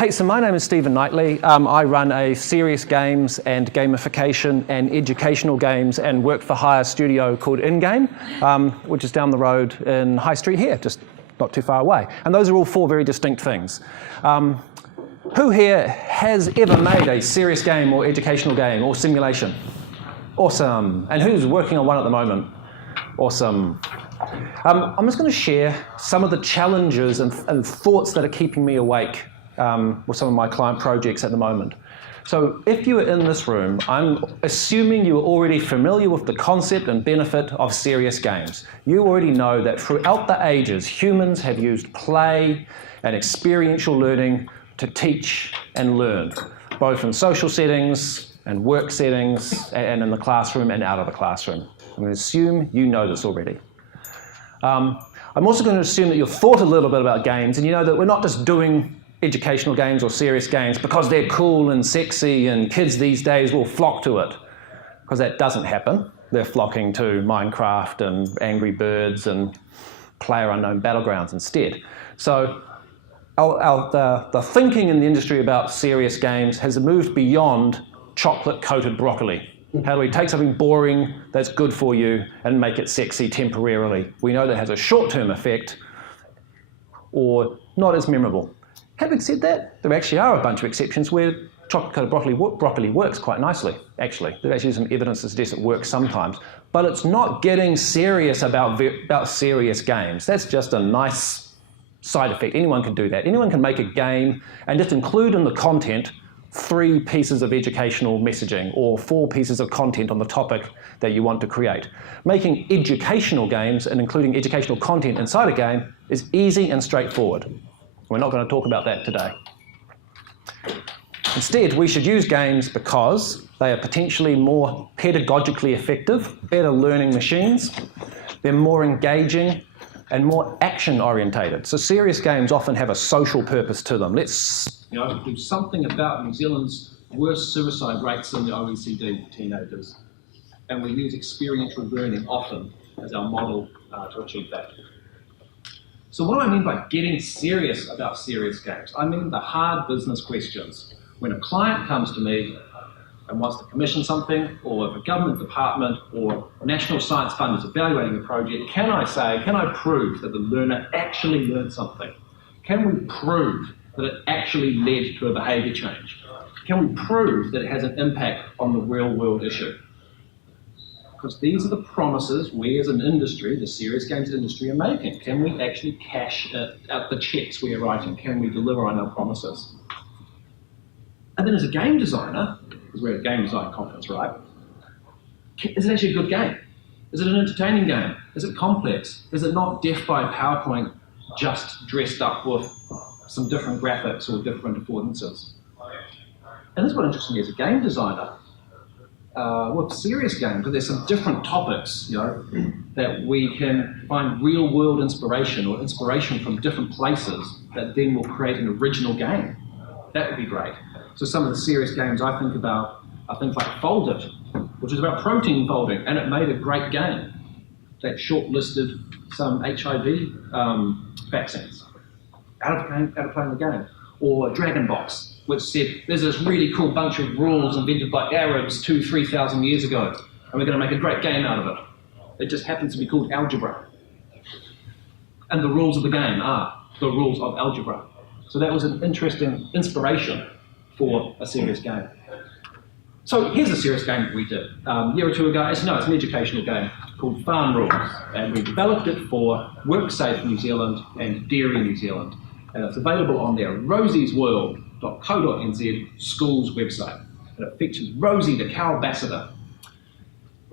Hey, so my name is Stephen Knightley. I run a serious games and gamification and educational games and work for hire studio called InGame, which is down the road in High Street here, just not too far away. And those are all four very distinct things. Who here has ever made a serious game or educational game or simulation? Awesome. And who's working on one at the moment? Awesome. I'm just going to share some of the challenges and thoughts that are keeping me awake with some of my client projects at the moment. So if you are in this room, I'm assuming you are already familiar with the concept and benefit of serious games. You already know that throughout the ages, humans have used play and experiential learning to teach and learn, both in social settings and work settings and in the classroom and out of the classroom. I'm going to assume you know this already. I'm also going to assume that you've thought a little bit about games and you know that we're not just doing educational games or serious games because they're cool and sexy and kids these days will flock to it, because that doesn't happen. They're flocking to Minecraft and Angry Birds and PlayerUnknown Battlegrounds instead. So the thinking in the industry about serious games has moved beyond chocolate-coated broccoli. How do we take something boring that's good for you and make it sexy temporarily? We know that has a short-term effect or not as memorable. Having said that, there actually are a bunch of exceptions where chocolate-coated broccoli works quite nicely, actually. There's actually some evidence to suggest it works sometimes. But it's not getting serious about serious games. That's just a nice side effect. Anyone can do that. Anyone can make a game and just include in the content 3 pieces of educational messaging or 4 pieces of content on the topic that you want to create. Making educational games and including educational content inside a game is easy and straightforward. We're not going to talk about that today. Instead, we should use games because they are potentially more pedagogically effective, better learning machines, they're more engaging, and more action-orientated. So serious games often have a social purpose to them. Let's do something about New Zealand's worst suicide rates in the OECD for teenagers. And we use experiential learning often as our model to achieve that. So what do I mean by getting serious about serious games? I mean the hard business questions. When a client comes to me and wants to commission something, or if a government department or National Science Fund is evaluating a project, can I prove that the learner actually learned something? Can we prove that it actually led to a behaviour change? Can we prove that it has an impact on the real world issue? Because these are the promises we as an industry, the serious games industry, are making. Can we actually cash out the checks we are writing? Can we deliver on our promises? And then as a game designer, because we're at a game design conference, right? Is it actually a good game? Is it an entertaining game? Is it complex? Is it not death by PowerPoint just dressed up with some different graphics or different affordances? And this is what interests me as a game designer. With serious games, because there's some different topics, that we can find real-world inspiration or inspiration from different places that then will create an original game. That would be great. So some of the serious games I think about are things like Fold It, which is about protein folding, and it made a great game that shortlisted some HIV vaccines out of playing the game. Or Dragon Box, which said there's this really cool bunch of rules invented by Arabs 2,000-3,000 years ago, and we're going to make a great game out of it. It just happens to be called algebra. And the rules of the game are the rules of algebra. So that was an interesting inspiration for a serious game. So here's a serious game that we did. A year or two ago, it's an educational game called Farm Rules, and we developed it for WorkSafe New Zealand and Dairy New Zealand. And it's available on their rosiesworld.co.nz schools website. And it features Rosie, the cow ambassador.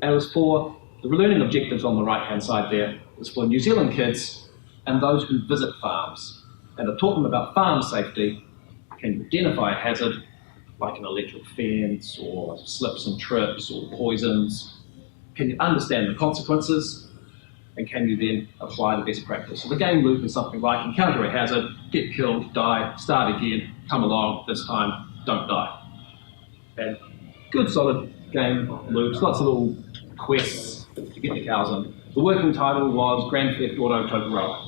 And it was for the learning objectives on the right-hand side there. It was for New Zealand kids and those who visit farms. And it taught them about farm safety. Can you identify a hazard, like an electric fence, or slips and trips, or poisons? Can you understand the consequences? And can you then apply the best practice? So the game loop is something like encounter a hazard, get killed, die, start again, come along, this time, don't die. And good solid game loops, lots of little quests to get the cows in. The working title was Grand Theft Auto Totoroa.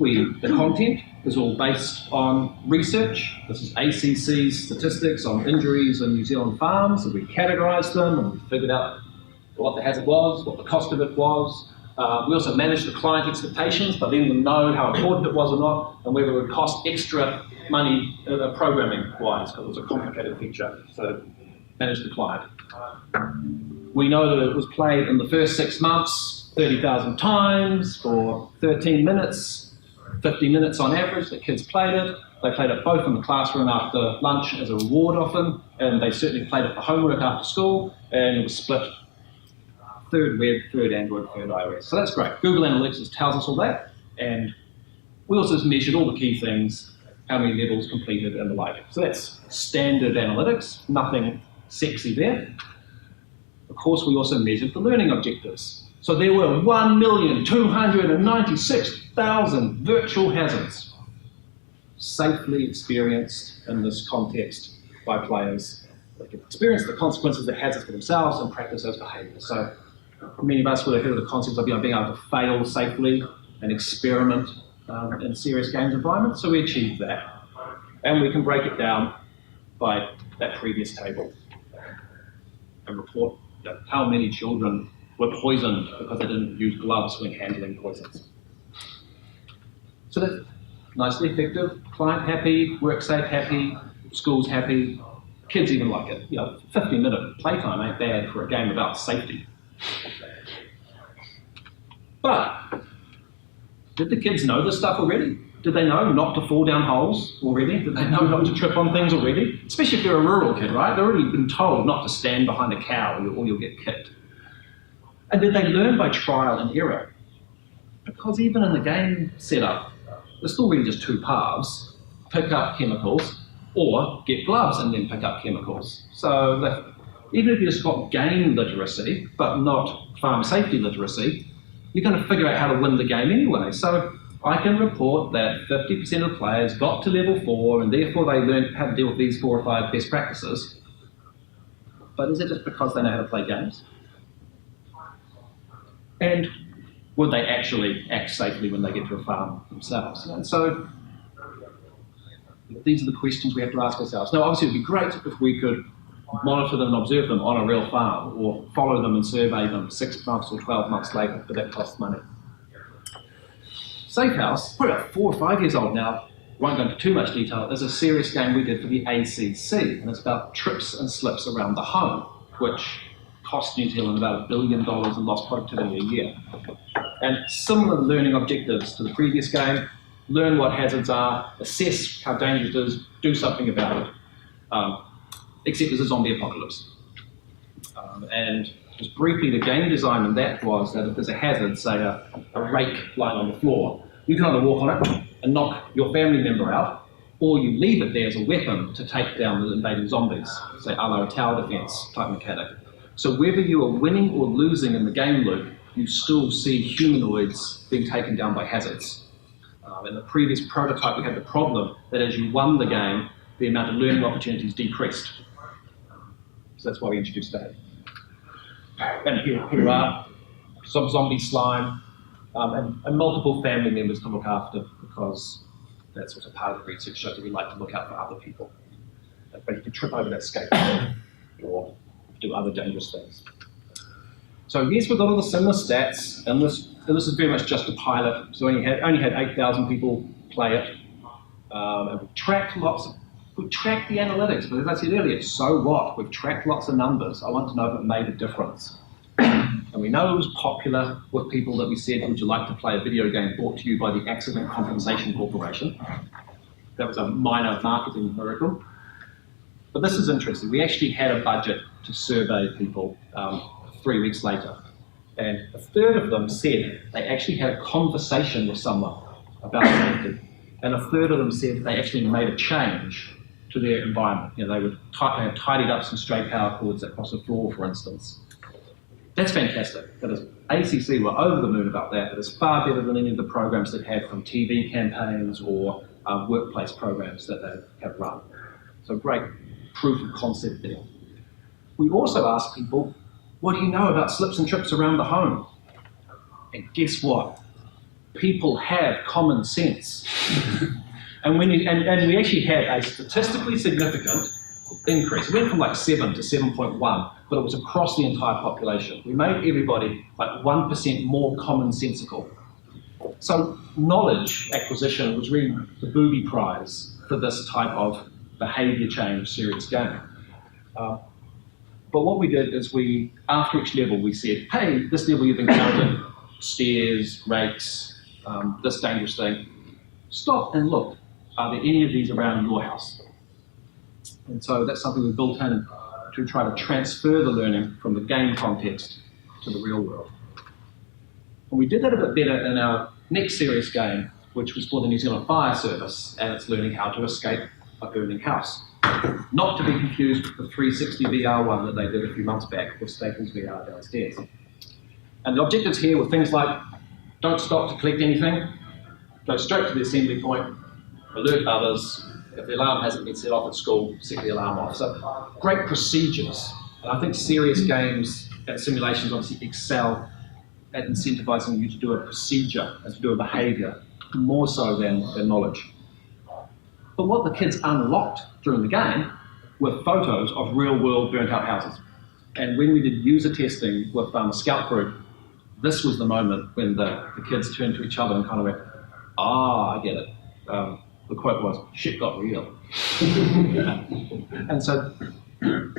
The content is all based on research. This is ACC's statistics on injuries in New Zealand farms, and we categorised them and we figured out what the hazard was, what the cost of it was. We also managed the client expectations by letting them know how important it was or not, and whether it would cost extra money programming-wise, because it was a complicated feature, so manage the client. We know that it was played in the first 6 months 30,000 times for 13 minutes, 50 minutes on average that kids played it. They played it both in the classroom after lunch as a reward often, and they certainly played it for homework after school, and it was split third web, third Android, third iOS. So that's great. Google Analytics tells us all that, and we also measured all the key things, how many levels completed and the like. So that's standard analytics, nothing sexy there. Of course, we also measured the learning objectives. So there were 1,296,000 virtual hazards safely experienced in this context by players. They could experience the consequences of hazards for themselves and practice those behaviours. So many of us would have heard of the concepts of being able to fail safely and experiment in serious games environments. So we achieved that. And we can break it down by that previous table and report how many children were poisoned because they didn't use gloves when handling poisons. So that's nicely effective, client happy, work safe happy, schools happy, kids even like it. 50-minute playtime ain't bad for a game about safety. But did the kids know this stuff already? Did they know not to fall down holes already? Did they know not to trip on things already? Especially if they're a rural kid, right? They've already been told not to stand behind a cow or you'll get kicked. And did they learn by trial and error? Because even in the game setup, there's still really just two paths: pick up chemicals or get gloves and then pick up chemicals. So even if you just got game literacy, but not farm safety literacy, you're going to figure out how to win the game anyway. So I can report that 50% of players got to level 4 and therefore they learned how to deal with these 4 or 5 best practices. But is it just because they know how to play games? And would they actually act safely when they get to a farm themselves? And so these are the questions we have to ask ourselves. Now, obviously, it would be great if we could monitor them and observe them on a real farm, or follow them and survey them 6 months or 12 months later, but that costs money. Safe House, probably about 4 or 5 years old now, won't go into too much detail, is a serious game we did for the ACC, and it's about trips and slips around the home, which cost New Zealand about $1 billion in lost productivity a year. And similar learning objectives to the previous game: learn what hazards are, assess how dangerous it is, do something about it, except there's a zombie apocalypse. And just briefly, the game design in that was that if there's a hazard, say a rake lying on the floor, you can either walk on it and knock your family member out, or you leave it there as a weapon to take down the invading zombies, say a la a tower defense type mechanic. So whether you are winning or losing in the game loop, you still see humanoids being taken down by hazards. In the previous prototype, we had the problem that as you won the game, the amount of learning opportunities decreased. So that's why we introduced that. And here are some zombie slime and multiple family members to look after, because that's also part of the research shows that we like to look out for other people. But you can trip over that skateboard or do other dangerous things. So yes, we've got all the similar stats, and this is very much just a pilot. So only had 8,000 people play it, and we tracked we tracked the analytics, but as I said earlier, so what? We've tracked lots of numbers. I want to know if it made a difference. And we know it was popular with people that we said, would you like to play a video game brought to you by the Accident Compensation Corporation? That was a minor marketing miracle. But this is interesting. We actually had a budget to survey people 3 weeks later. And a third of them said they actually had a conversation with someone about safety. And a third of them said they actually made a change to their environment. They would have tidied up some stray power cords across the floor, for instance. That's fantastic. That is, ACC were over the moon about that. It is far better than any of the programs they've had from TV campaigns or workplace programs that they have run. So great proof of concept there. We also asked people, what do you know about slips and trips around the home? And guess what? people have common sense. And we actually had a statistically significant increase. It went from like 7 to 7.1, but it was across the entire population. We made everybody like 1% more commonsensical. So knowledge acquisition was really the booby prize for this type of behaviour change serious game. But what we did is after each level, we said, hey, this level you've encountered stairs, rakes, this dangerous thing. Stop and look. Are there any of these around your house? And so that's something we built in to try to transfer the learning from the game context to the real world. And we did that a bit better in our next serious game, which was for the New Zealand Fire Service, and it's learning how to escape a burning house. Not to be confused with the 360 VR one that they did a few months back with Staples VR downstairs. And the objectives here were things like, don't stop to collect anything, go straight to the assembly point, alert others. If the alarm hasn't been set off at school, set the alarm off. So great procedures. And I think serious games and simulations obviously excel at incentivizing you to do a procedure and to do a behavior, more so than knowledge. But what the kids unlocked during the game were photos of real-world burnt-out houses. And when we did user testing with the Scout group, this was the moment when the kids turned to each other and kind of went, I get it. The quote was, shit got real. And so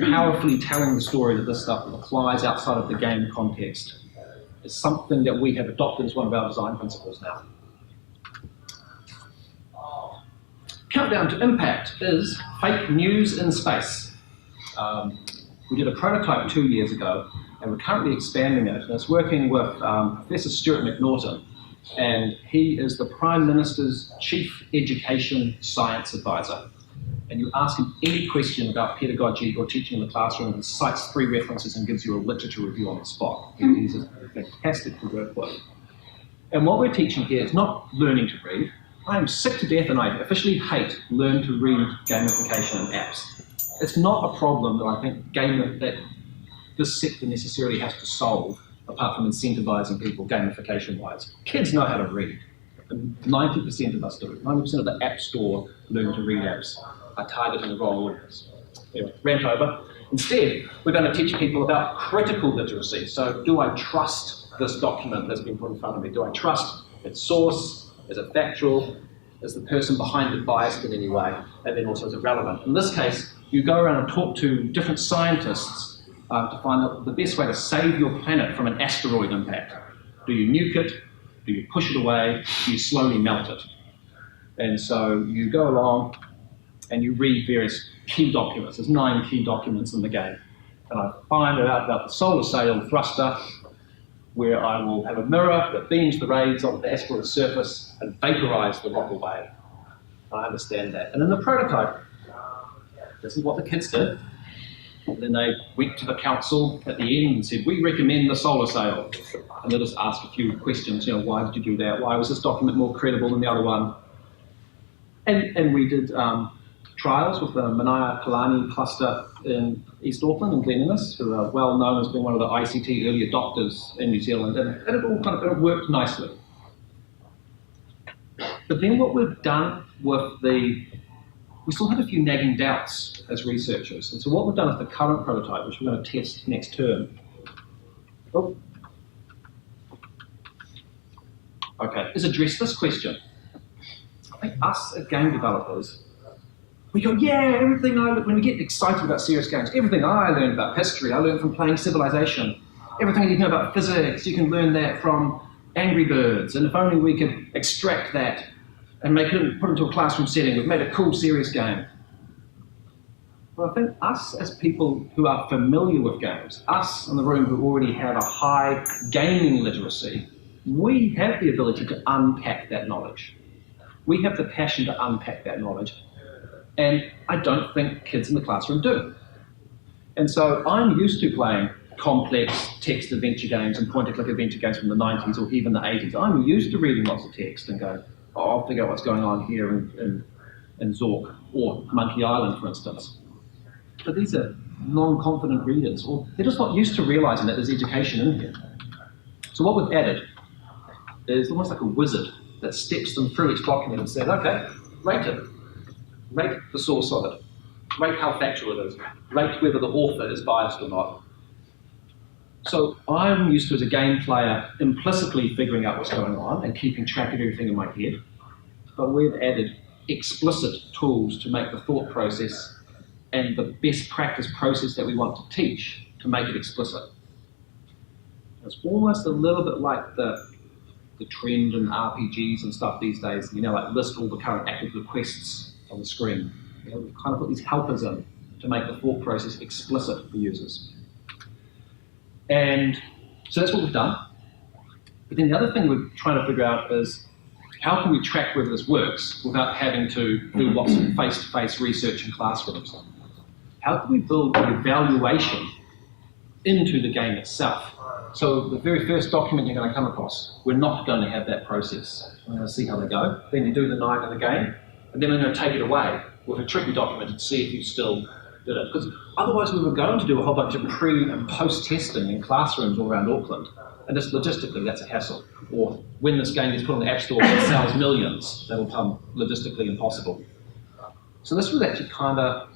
powerfully telling the story that this stuff applies outside of the game context is something that we have adopted as one of our design principles now. Countdown to impact is fake news in space. We did a prototype 2 years ago, and we're currently expanding it. And it's working with Professor Stuart McNaughton, and he is the Prime Minister's Chief Education Science Advisor. And you ask him any question about pedagogy or teaching in the classroom, and he cites 3 references and gives you a literature review on the spot. He's fantastic to work with. And what we're teaching here is not learning to read. I am sick to death, and I officially hate learn to read gamification and apps. It's not a problem that I think that this sector necessarily has to solve, apart from incentivizing people gamification-wise. Kids know how to read. 90% of us do. 90% of the App Store learn to read apps are targeting the wrong audience. Anyway, rant over. Instead, we're going to teach people about critical literacy. So do I trust this document that's been put in front of me? Do I trust its source? Is it factual? Is the person behind it biased in any way? And then also is it relevant? In this case, you go around and talk to different scientists to find out the best way to save your planet from an asteroid impact. Do you nuke it? Do you push it away? Do you slowly melt it? And so you go along and you read various key documents. There's 9 key documents in the game. And I find out about the solar sail thruster, where I will have a mirror that beams the rays onto the asteroid's surface and vaporize the rock away. I understand that. And in the prototype, this is what the kids did. And then they went to the council at the end and said, we recommend the solar sail. And they'll just ask a few questions, why did you do that? Why was this document more credible than the other one? And we did trials with the Manaia Kalani cluster in East Auckland and Glen Innes, who are well known as being one of the ICT early adopters in New Zealand, and it all it worked nicely. But then what we've done with we still had a few nagging doubts as researchers, and so what we've done with the current prototype, which we're going to test next term. Is address this question. I think us as game developers, we go, yeah, everything when we get excited about serious games, everything I learned about history, I learned from playing Civilization. Everything you know about physics, you can learn that from Angry Birds. And if only we could extract that and put it into a classroom setting, we've made a cool, serious game. Well, I think us as people who are familiar with games, us in the room who already have a high gaming literacy, we have the ability to unpack that knowledge. We have the passion to unpack that knowledge. And I don't think kids in the classroom do. And so I'm used to playing complex text adventure games and point-and-click adventure games from the 90s or even the 80s. I'm used to reading lots of text and going, I'll figure out what's going on here in Zork or Monkey Island, for instance. But these are non-confident readers, or they're just not used to realizing that there's education in here. So what we've added is almost like a wizard that steps them through each document and says, okay, rate it. Rate the source of it. Rate how factual it is. Rate whether the author is biased or not. So I'm used to, as a game player, implicitly figuring out what's going on and keeping track of everything in my head. But we've added explicit tools to make the thought process and the best practice process that we want to teach to make it explicit. It's almost a little bit like the trend in RPGs and stuff these days, like list all the current active requests on the screen. We've kind of put these helpers in to make the thought process explicit for users. And so that's what we've done. But then the other thing we're trying to figure out is how can we track whether this works without having to do lots of face-to-face research in classrooms? How can we build an evaluation into the game itself? So the very first document you're going to come across, we're not going to have that process. We're going to see how they go. Then you do the night of the game, and then we're going to take it away with a tricky document and see if you still did it. Because otherwise we were going to do a whole bunch of pre- and post-testing in classrooms all around Auckland, and just logistically that's a hassle. Or when this game gets put on the App Store and sells millions, that'll become logistically impossible. So this was actually kind of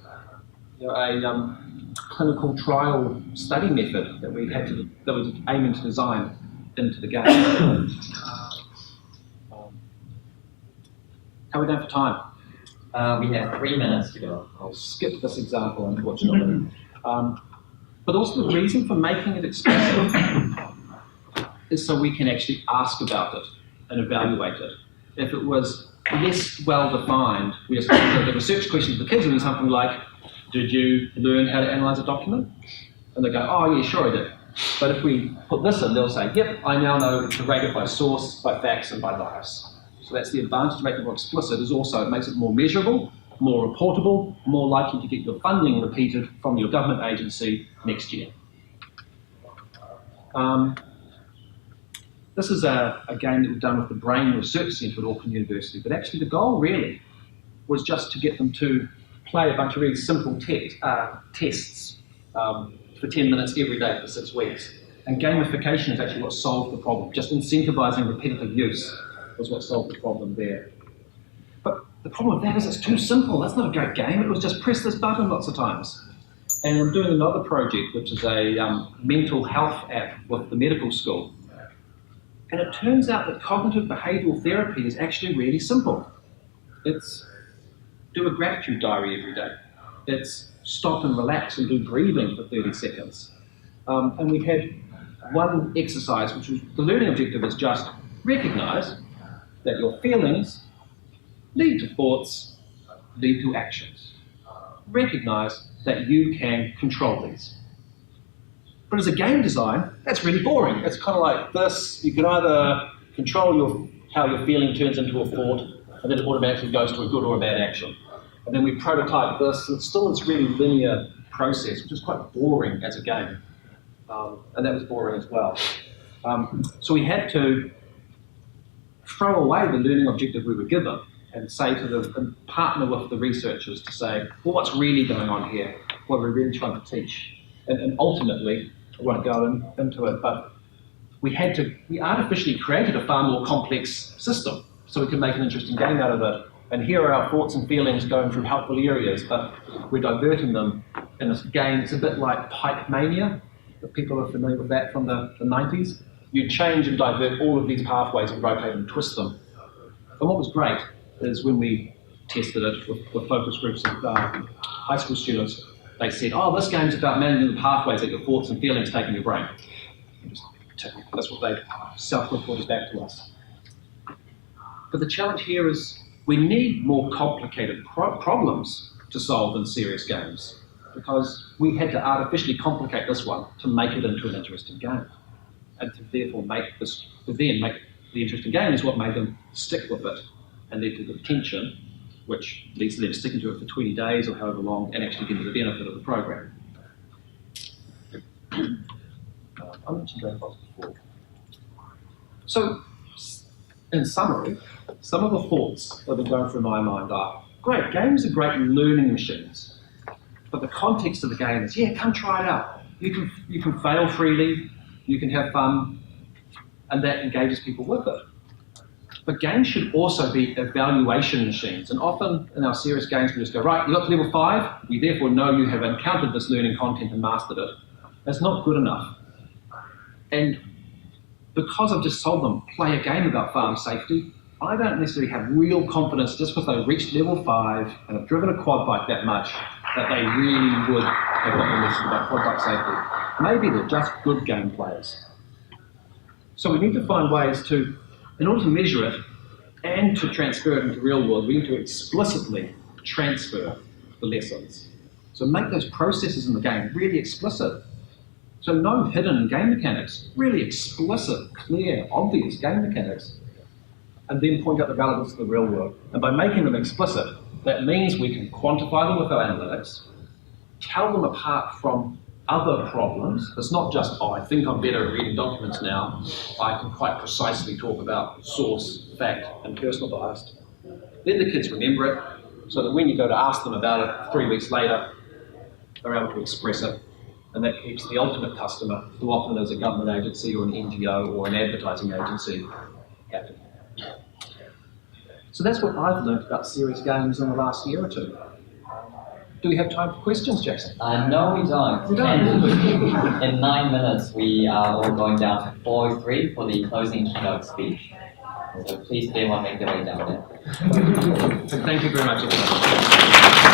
a clinical trial study method that we was aiming to design into the game. How are we doing for time? We have 3 minutes to go. I'll skip this example, unfortunately. But also the reason for making it explicit is so we can actually ask about it and evaluate it. If it was less well-defined, we just the research question for the kids would be something like, did you learn how to analyze a document? And they go, oh yeah, sure I did. But if we put this in, they'll say, yep, I now know to rate it by source, by facts, and by bias. So that's the advantage of making it more explicit, is also it makes it more measurable, more reportable, more likely to get your funding repeated from your government agency next year. This is a game that we've done with the Brain Research Centre at Auckland University, but actually the goal really was just to get them to play a bunch of really simple tests for 10 minutes every day for 6 weeks. And gamification is actually what solved the problem. Just incentivizing repetitive use was what solved the problem there. But the problem with that is it's too simple. That's not a great game. It was just press this button lots of times. And I'm doing another project, which is a mental health app with the medical school. And it turns out that cognitive behavioral therapy is actually really simple. It's do a gratitude diary every day. It's stop and relax and do breathing for 30 seconds. And we had one exercise, which was the learning objective is just recognize that your feelings lead to thoughts, lead to actions. Recognize that you can control these. But as a game design, that's really boring. It's kind of like this. You can either control how your feeling turns into a thought, and then it automatically goes to a good or a bad action. And then we prototype this, and still it's really linear process, which is quite boring as a game. And that was boring as well. So we had to throw away the learning objective we were given and say to and partner with the researchers to say, well, what's really going on here? What are we really trying to teach? And ultimately, I won't go into it, but we artificially created a far more complex system so we could make an interesting game out of it. And here are our thoughts and feelings going through helpful areas, but we're diverting them in this game. It's a bit like Pipe Mania, if people are familiar with that from the 90s. You change and divert all of these pathways and rotate and twist them. And what was great is when we tested it with focus groups of high school students, they said, oh, this game's about managing the pathways that your thoughts and feelings take in your brain. That's what they self-reported back to us. But the challenge here is we need more complicated problems to solve in serious games, because we had to artificially complicate this one to make it into an interesting game. And to therefore make the interesting game is what made them stick with it and led to the retention, which leads to them sticking to it for 20 days or however long and actually getting the benefit of the program. I mentioned Dropbox before. So, in summary, some of the thoughts that have been going through my mind are, great, games are great learning machines, but the context of the game is, yeah, come try it out. You can fail freely, you can have fun, and that engages people with it. But games should also be evaluation machines. And often in our serious games, we just go, right, you got to level 5, we therefore know you have encountered this learning content and mastered it. That's not good enough. And because I've just told them, play a game about farm safety, I don't necessarily have real confidence just because they've reached level 5 and have driven a quad bike that much that they really would have got the lesson about quad bike safety. Maybe they're just good game players. So we need to find ways to, in order to measure it and to transfer it into the real world, we need to explicitly transfer the lessons. So make those processes in the game really explicit. So no hidden game mechanics, really explicit, clear, obvious game mechanics, and then point out the relevance to the real world. And by making them explicit, that means we can quantify them with our analytics, tell them apart from other problems. It's not just, oh, I think I'm better at reading documents now. I can quite precisely talk about source, fact, and personal bias. Then the kids remember it, so that when you go to ask them about it 3 weeks later, they're able to express it. And that keeps the ultimate customer, who often is a government agency or an NGO or an advertising agency, happy. So that's what I've learned about serious games in the last year or two. Do we have time for questions, Jackson? No, we don't. We don't. In 9 minutes, we are all going down to 4:03 for the closing keynote speech. So please, everyone, make their way down there. Thank you very much, everyone.